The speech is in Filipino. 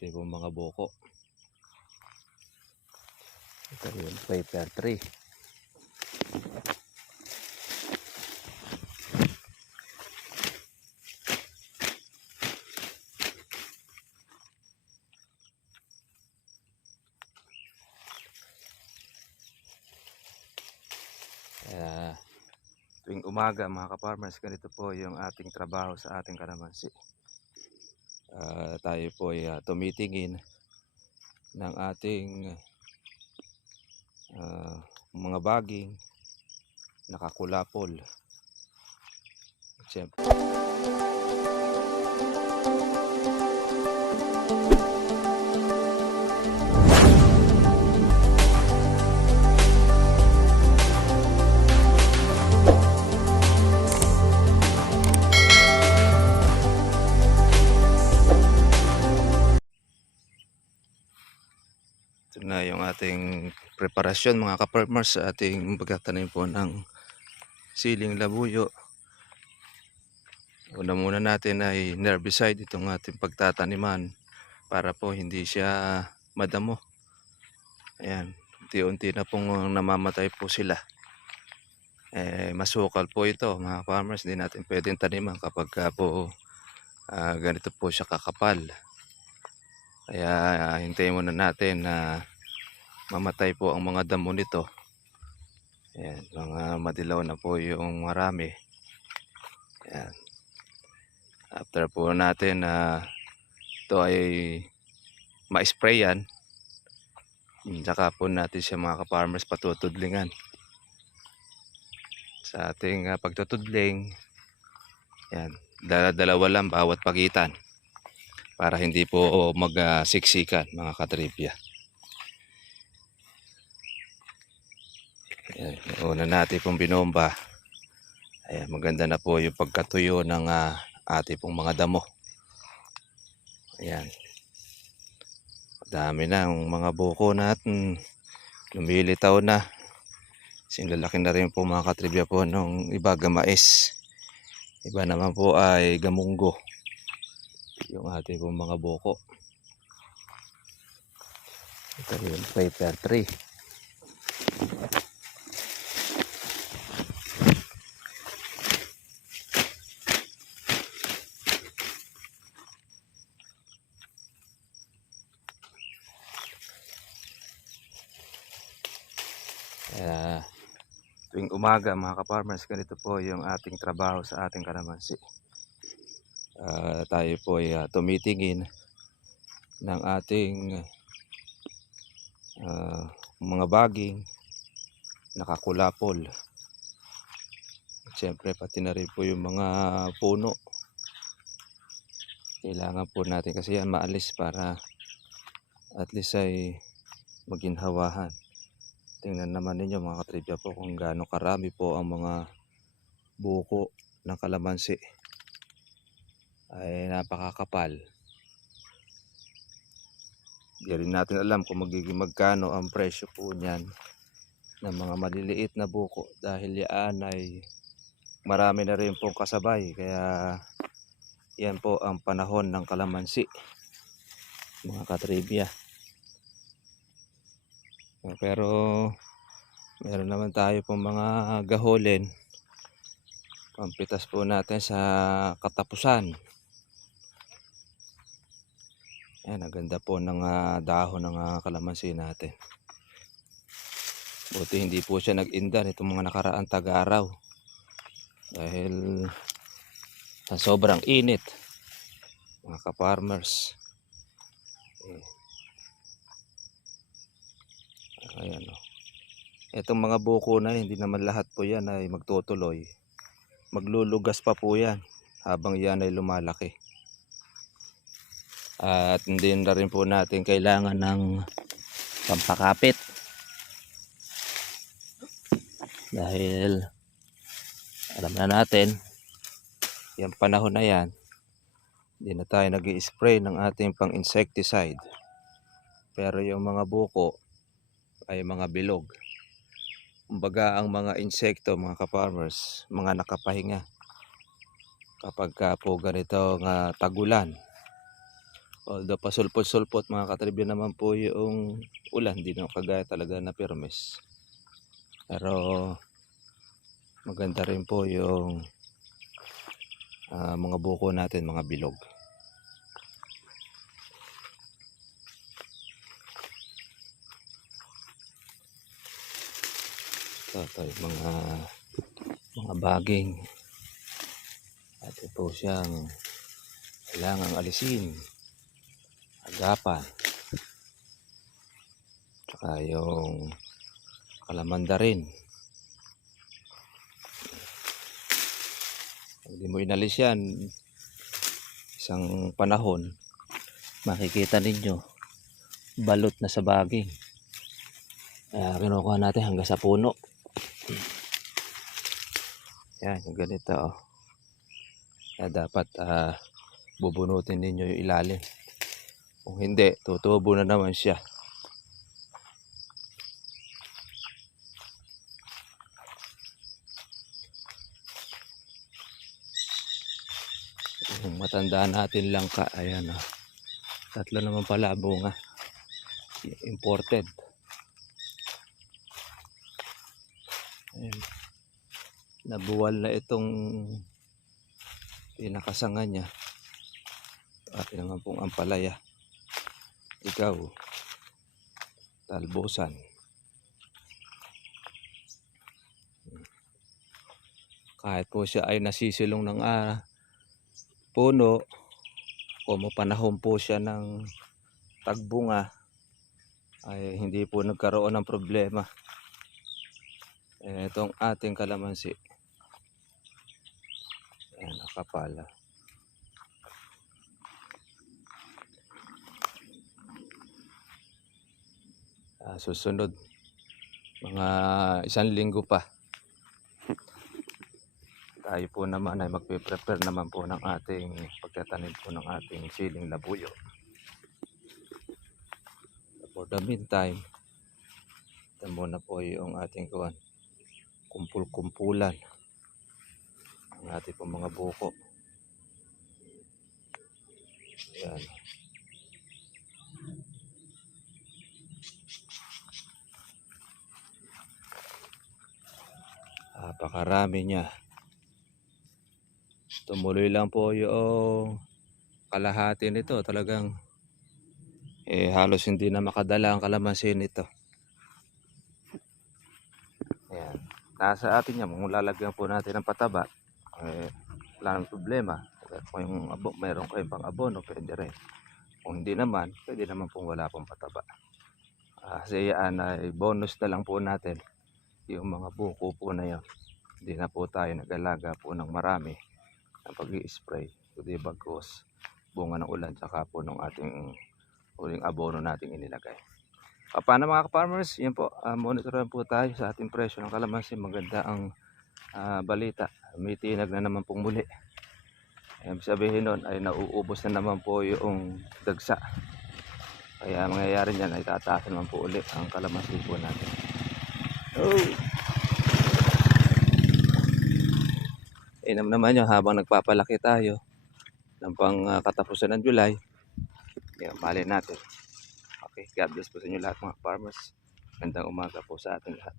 ating pong mga buko. Ito yung paper tree. Tuwing umaga mga ka-farmers, ganito po yung ating trabaho sa ating kalamansi. Tayo po ay tumitingin ng ating mga baging nakakulapol. Siyempre, ito na yung ating preparasyon mga ka-farmers sa ating pagtatanim po ng siling labuyo. Una muna natin ay herbicide itong ating pagtataniman para po hindi siya madamo. Ayan, unti-unti na pong namamatay po sila. Masukal po ito mga farmers, hindi natin pwedeng taniman kapag po ganito po siya kakapal. Kaya hintayin muna natin na mamatay po ang mga damo nito. Ayan, mga madilaw na po yung marami. Ayan. After po natin ito ay ma-sprayan, saka po natin siya mga ka-farmers patutudlingan. Sa ating pagtutudling, yan, dalawa lang bawat pagitan para hindi po magsiksikan mga katribya. Ayan, una natin pong binomba. Ayan, maganda na po yung pagkatuyo ng ating pong mga damo. Ayan, dami na ang mga buko natin, lumilitaw na. Lalaki na rin po mga katribya po nung iba gamais, iba naman po ay gamunggo yung ating pong mga buko. Ito yung paper tree. Tuwing umaga mga ka-farmers, ganito po yung ating trabaho sa ating kalamansi. Tayo po ay tumitingin ng ating mga baging nakakulapol. Siyempre pati na rin po yung mga puno. Kailangan po natin kasi yan maalis para at least ay maginhawahan. Tingnan naman ninyo mga katribya po kung gaano karami po ang mga buko ng kalamansi. Ay napakakapal. Hindi rin natin alam kung magkano ang presyo po niyan ng mga maliliit na buko, dahil yan ay marami na rin pong kasabay. Kaya yan po ang panahon ng kalamansi mga katribya. Pero meron naman tayo pong mga gaholin, pampitas po natin sa katapusan. Ayan, ang ganda po ng dahon ng kalamansi natin. Buti hindi po siya nag-indan itong mga nakaraang tag-araw dahil sa sobrang init mga ka-farmers. Ayan o. Itong mga buko na hindi naman lahat po yan ay magtutuloy. Maglulugas pa po yan habang yan ay lumalaki. At hindi na rin po natin kailangan ng pampakapit. Dahil alam na natin, yung panahon na yan, hindi na tayo nag-i-spray ng ating pang-insecticide. Pero yung mga buko ay mga bilog. Kumbaga ang mga insekto mga ka-farmers, mga nakapahinga kapag po ganito tagulan. Although pasulpot-sulpot mga katribya naman po yung ulan, hindi naman kagaya talaga na permis. Pero maganda rin po yung mga buko natin, mga bilog. Ito yung mga baging. Ito po siyang kailangang alisin, agapan. Tsaka yung kalamanda rin. Pag di mo inalis yan, isang panahon, makikita ninyo, balot na sa baging. Kinukuha natin hanggang sa puno. Yan, yung ganito. Oh. Kaya dapat bubunutin ninyo yung ilalim. Kung hindi, tutubo na naman siya. Yung matanda natin lang ka, ayan oh. 3 naman pala bunga. Imported. Ayan. Nabuwal na itong pinakasanga niya. Ate naman pong ampalaya. Ikaw, talbosan. Kahit po siya ay nasisilong ng puno, kung mapanahon po siya ng tagbunga, ay hindi po nagkaroon ng problema. Itong ating kalamansi, ayan, nakapala. Susunod, mga 1 linggo pa, tayo po naman ay magpe-prepare naman po ng ating pagtatanim po ng ating siling labuyo. For the meantime, ito muna po yung ating kumpul-kumpulan ang ating po mga buko. Ayan. Napakarami niya. Tumuloy lang po yung kalahati nito. Talagang halos hindi na makadala ang kalamansi nito. Ayan. Nasa atin yan. Kung lalagyan po natin ng pataba, wala nang problema. Kung yung mayroon kayong pang abono, pwede rin. Kung hindi naman, pwede naman pong wala pong pataba. Kasi yan ay bonus na lang po natin yung mga buko po na yan. Hindi na po tayo nag-alaga po ng marami ng pag-i-spray, kundi bagos bunga ng ulan tsaka po ng ating huling abono nating inilagay. Paano mga ka-farmers, yan po, monitoran po tayo sa ating presyo ng kalamansi. Maganda ang balita, may tinag na naman pong muli. Sabihin nun ay nauubos na naman po yung dagsa. Kaya mangyayari niyan ay tataas naman po ulit ang kalamansi po natin. Inam naman yun habang nagpapalaki tayo ng pang katapusan ng July. Kaya mali natin. Okay, God bless po sa inyo lahat mga farmers. Gandang umaga po sa ating lahat.